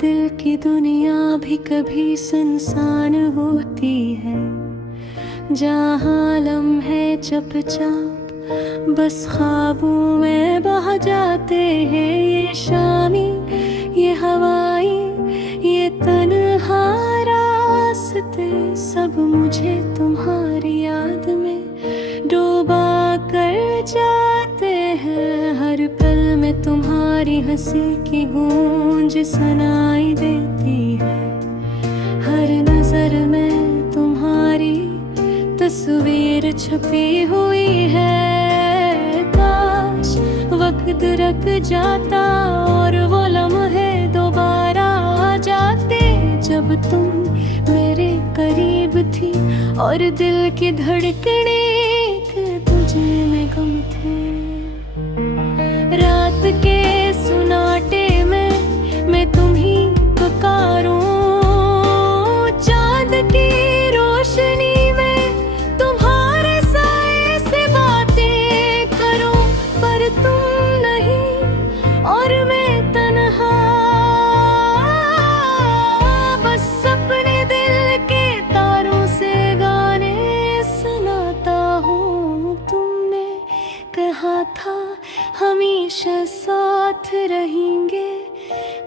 दिल की दुनिया भी कभी सुनसान होती है, जहाँ लम्हे चुपचाप बस ख्वाबों में बह जाते हैं। ये शामी, ये हवाई, ये तन्हा रास्ते, सब मुझे तुम्हारी याद में डूबा कर जाते हैं। हर पल में तुम्हारी हंसी की गूंज सुनाई देती है, हर नजर में तुम्हारी तस्वीर छपी हुई है। काश वक्त रुक जाता और वो लम्हे दोबारा आ जाते, जब तुम मेरे करीब थी और दिल की धड़कने तुझे में गम थे। रात के सुनाटे में मैं तुम्हीं पुकारूं, चांद की रोशनी में तुम्हारे साए से बातें करूं, पर तुम नहीं और मैं तन्हा, बस अपने दिल के तारों से गाने सुनाता हूँ। तुमने कहा था हमेशा साथ रहेंगे,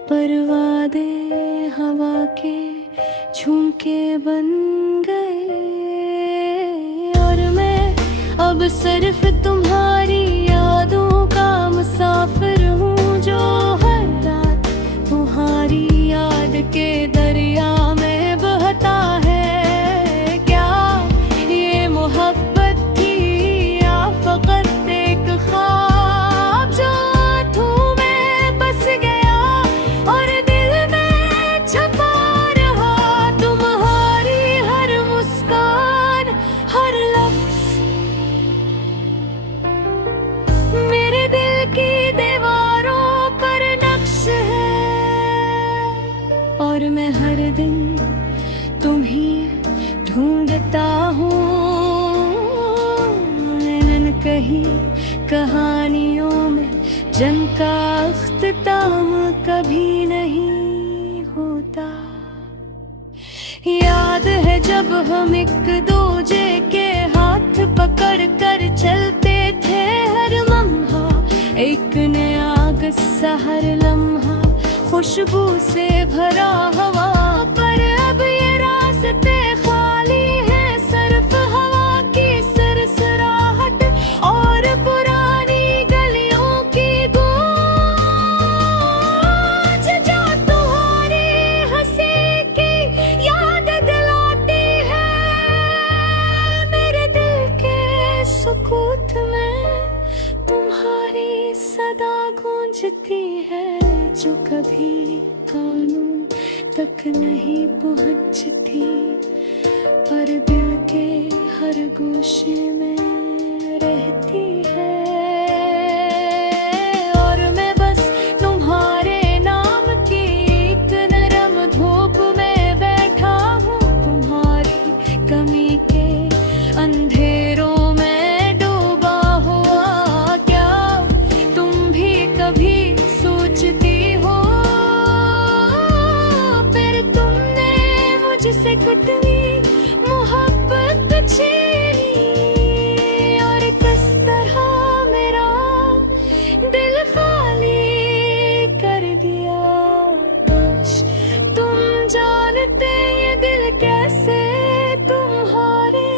पर वादे हवा के झुमके बन गए, और मैं अब सिर्फ तुम्हारी यादों का मुसाफिर हूँ, जो हर रात तुम्हारी याद के दरिया में बहता है। क्या ये मोहब्बत थी या फकत एक ख्वाब, जो आँखों में बस गया और दिल में छपा रहा। तुम्हारी हर मुस्कान, हर लफ्ज मेरे दिल की दीवारों पर नक्श है, और मैं हर दिन तुम्हीं ढूंढता हूँ। नैनन कहीं कहानियों में जिनका अख्तिताम कभी नहीं होता। याद है जब हम एक दूजे के हाथ पकड़ कर चलते थे, हर लम्हा एक नया किस्सा, हर लम्हा खुशबू से भरा हवा। पर अब ये रास्ते खाली हैं, सिर्फ हवा की सरसराहट और पुरानी गलियों की गूंज, जो तुम्हारी हंसी की याद दिलाती है। मेरे दिल के सुकूत में तुम्हारी सदा गूंजती है, जो कभी कानों तक नहीं पहुंचती, पर दिल के हर गोशे में रहती है। और मैं बस तुम्हारे नाम की एक नरम धूप में बैठा हूँ, तुम्हारी कमी के अंधेरों में डूबा हुआ। क्या तुम भी कभी सोचती हो, फिर तुमने मुझसे कितनी मोहब्बत छीनी, और किस तरह मेरा दिल खाली कर दिया। काश तुम जानते ये दिल कैसे तुम्हारे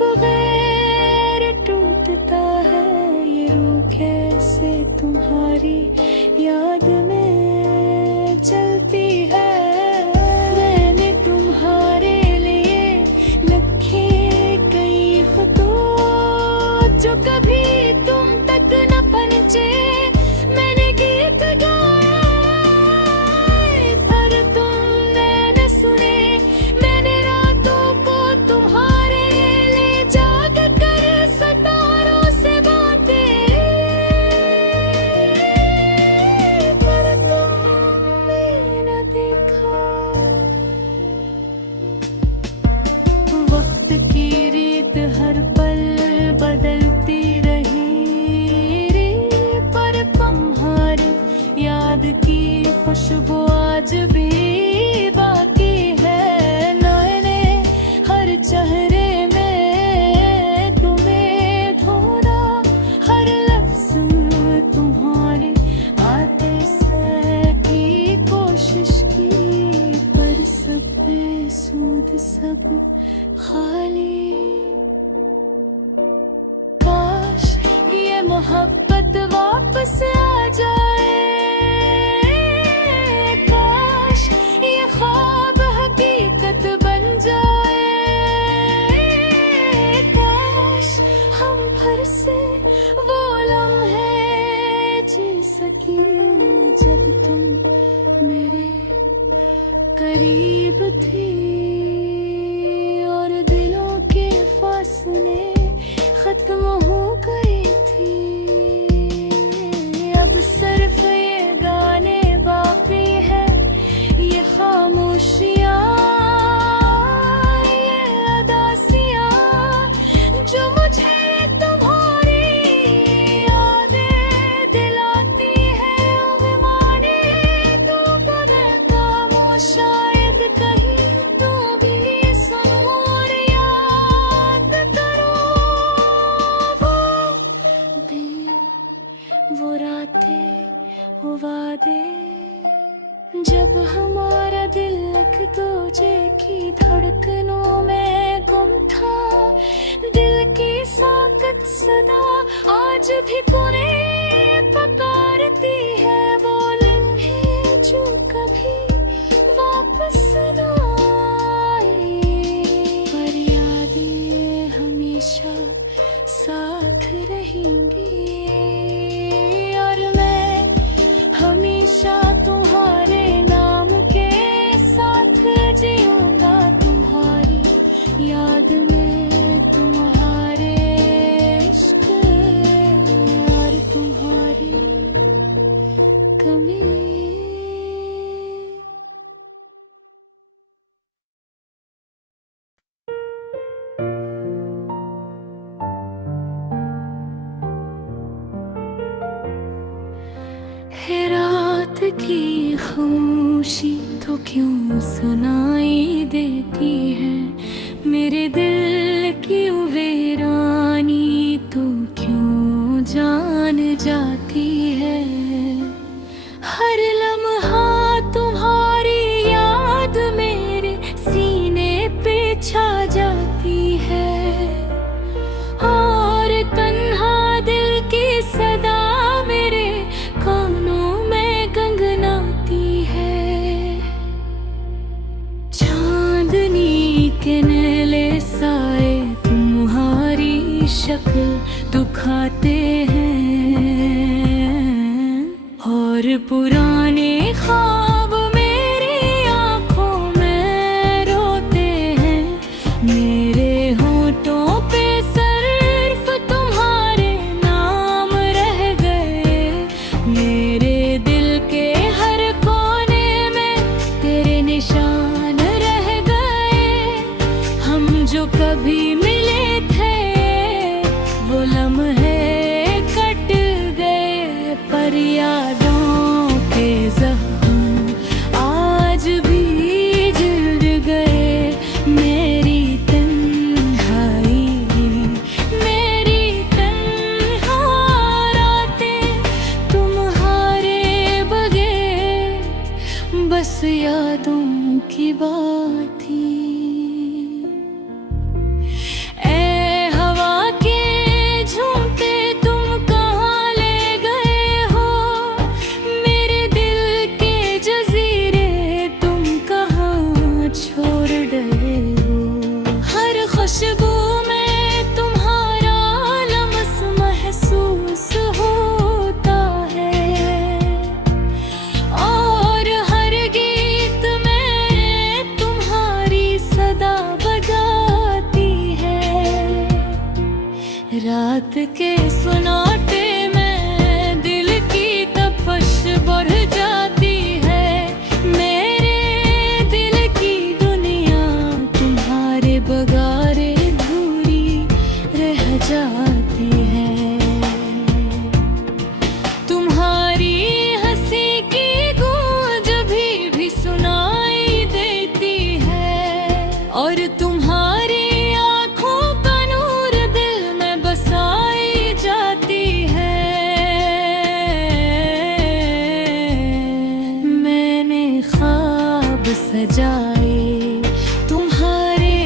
बगैर टूटता है, ये रूह कैसे तुम्हारी याद में चलती है। मैंने तुम्हारे लिए लिखे सब खाली। काश ये मोहब्बत वापस आ जाए, काश ये ख्वाब हकीकत बन जाए, काश हम फिर से वो लम्हे जी सकें जब तुम मेरे करीब थी और दिलों के फासले खत्म हो गए थे। अब सिर्फ ये गाने बाकी है, ये खामोशियाँ, ये अदासियाँ जो मुझे तुम्हारी यादें दिलाती है। बेमानी तो बदल का वो शायद कहीं तो भी सुनो और याद करो वो दिन, वो रातें, वो वादे, जब हमारा दिल एक दूजे की धड़कनों में गुम था। दिल की साकत सदा आज भी तुम्हें पुकारती है, वो लम्हे जो कभी वापस न आए, पर यादें हमेशा साथ रहेंगी और मैं हमेशा तुम्हारे नाम के साथ जीऊंगा, तुम्हारी याद में, तुम्हारे इश्क और तुम्हारी कमी। है रात की खामोशी तो क्यों सुनाई देती है, मेरे दिल की वीरानी तो क्यों जान जाती है। हर लम्हा तुम्हारी याद मेरे सीने पे छा जाती है और तन्हा दिल की सदा मेरे कानों में गंगनाती है। चांदनी के नीले साए तुम्हारी शक्ल दुखाते हैं और पुराने ख्वाब मेरी आंखों में रोते हैं। मेरे होठों पे सिर्फ तुम्हारे नाम रह गए, मेरे दिल के हर कोने में तेरे निशान रह गए। हम जो कभी मिले थे वो लम्हे कट गए, पर यादों के जख्म आज भी जुड़ गए। मेरी तन्हाई, मेरी तन्हा रातें तुम्हारे बगैर बस यादों की बात थी। ए हवा के झूमते तुम कहाँ ले गए हो, मेरे दिल के जजीरे तुम कहाँ छोड़ गए हो। हर खुशबू में तुम्हारा लम्स महसूस होता है और हर गीत में तुम्हारी सदा बजाती है। रात के सुनाटे में दिल की तपश बढ़ जाती है। मेरे दिल की दुनिया तुम्हारे बगारे धूरी रह जाती है। तुम्हारी हंसी की गूंज भी सुनाई देती है और तुम्हारी आंखों का नूर दिल में बसाई जाती है। मैंने ख्वाब सजाए तुम्हारे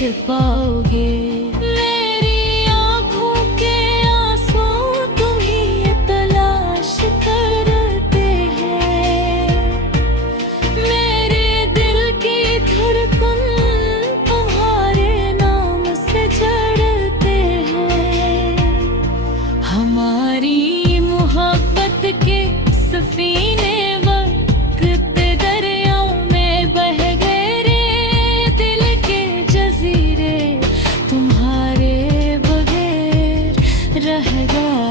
पाओगे। मेरी आँखों के आंसू तुम्ही तलाश करते हैं, मेरे दिल की धड़कन तुम्हारे नाम से जड़ते हैं। हमारी मोहब्बत के सफीने वक्त दरियाओं में बह गए रे, दिल के जजीरे तुम्हारे बगैर रह गए।